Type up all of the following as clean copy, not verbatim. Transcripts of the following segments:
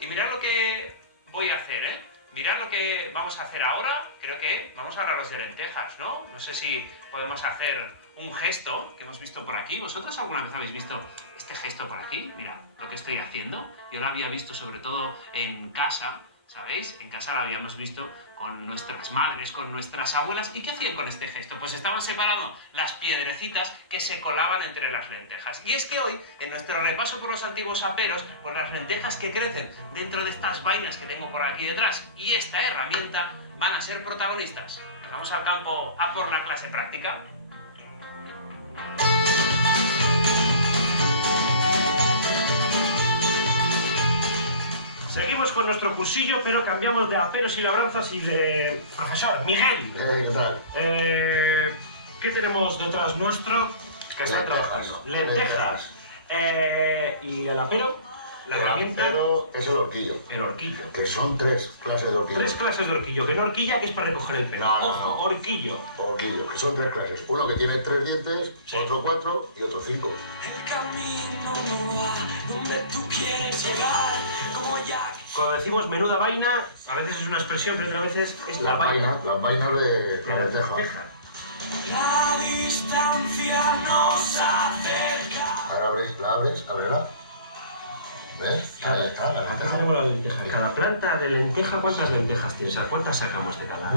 Y mirad lo que voy a hacer, ¿eh? Mirad lo que vamos a hacer ahora. Creo que vamos a hablaros de lentejas, ¿no? No sé si podemos hacer un gesto que hemos visto por aquí. ¿Vosotros alguna vez habéis visto este gesto por aquí? Mirad lo que estoy haciendo. Yo lo había visto sobre todo en casa, ¿sabéis? En casa lo habíamos visto con nuestras madres, con nuestras abuelas. ¿Y qué hacían con este gesto? Pues estaban separando las piedrecitas que se colaban entre las lentejas. Y es que hoy, en nuestro repaso por los antiguos aperos, por las lentejas que crecen dentro de estas vainas que tengo por aquí detrás y esta herramienta, van a ser protagonistas. Vamos al campo a por la clase práctica. Seguimos con nuestro cursillo, pero cambiamos de aperos y labranzas y de... Profesor, Miguel. ¿Qué tal? ¿Qué tenemos detrás nuestro? Que está trabajando. Lentejas. ¿Y el apero? La herramienta. El apero es el horquillo. El horquillo. Que son 3 clases de horquillo. 3 clases de horquillo. Que no horquilla, que es para recoger el pelo. No. Ojo, horquillo. Horquillo, que son 3 clases. Uno que tiene 3 dientes, Sí. otro 4 y otro 5. El camino no va donde tú quieres llegar, como ya. Cuando decimos menuda vaina, a veces es una expresión, pero otras veces es la Las vaina. vainas de la lenteja. La distancia nos acerca. Ahora la abres, ábrela. ¿Ves? Ahí está, la Aquí lenteja. tenemos la lenteja. Cada planta de lenteja, ¿cuántas lentejas tiene? O sea, ¿cuántas sacamos de cada?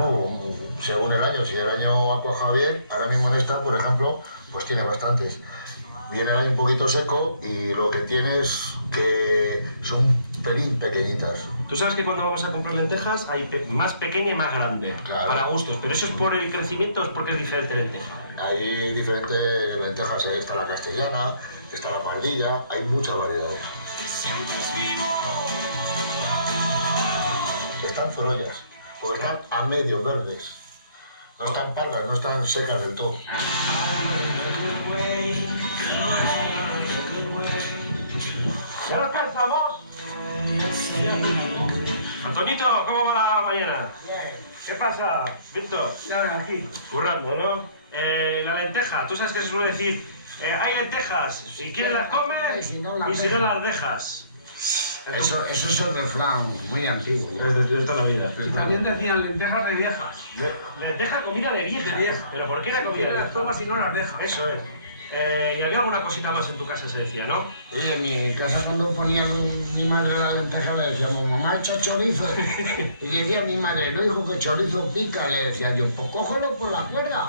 Según el año, si el año ha cuajado bien, ahora mismo en esta, por ejemplo, pues tiene bastantes. Viene el año un poquito seco y lo que tienes que son pelín pequeñitas. Tú sabes que cuando vamos a comprar lentejas hay más pequeña y más grande, Claro. para gustos, pero eso es por el crecimiento o es porque es diferente lenteja. Hay diferentes lentejas, ahí está la castellana, está la pardilla, hay muchas variedades. Te sientes vivo. Están zorollas, porque están a medio verdes. No están pardas, no están secas del todo. ¿Ya nos cansamos? Antonito, ¿cómo va la mañana? Bien, ¿Qué pasa, Víctor? ya ven aquí. Currando, ¿no? La lenteja, tú sabes que se suele decir, hay lentejas, si quieres las comes Y si no las y si no dejas. las dejas. Eso es un refrán muy antiguo. De toda la vida. Y también decían lentejas de viejas. Lenteja, comida de vieja. De vieja. ¿Pero por qué la comida de las vieja? tomas y no las dejas. Eso es. Y había alguna cosita más en tu casa, se decía, ¿no? Sí, en mi casa cuando ponía mi madre la lenteja le decíamos, mamá ha hecho chorizo. Y decía mi madre, no hijo que chorizo pica. Le decía yo, pues cógelo por la cuerda.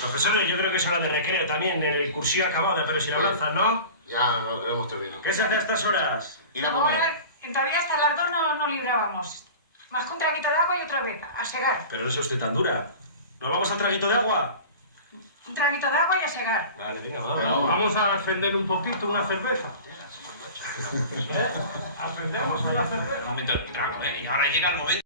Profesores, yo creo que es hora de recreo también, en el cursillo acabado de aperos y labranzas, ¿no? Ya lo hemos terminado. ¿Qué se hace a estas horas? Ir a comer. Ahora, en teoría hasta las 2 no librábamos. Más que un traguito de agua y otra vez, a segar. Pero no sea usted tan dura. ¿Nos vamos al traguito de agua? Un traguito de agua y a segar. Vale, venga, vamos. Vamos a encender un poquito una cerveza. ¿Encendemos una cerveza? Un momento, el trago, ¿eh? Y ahora llega el momento.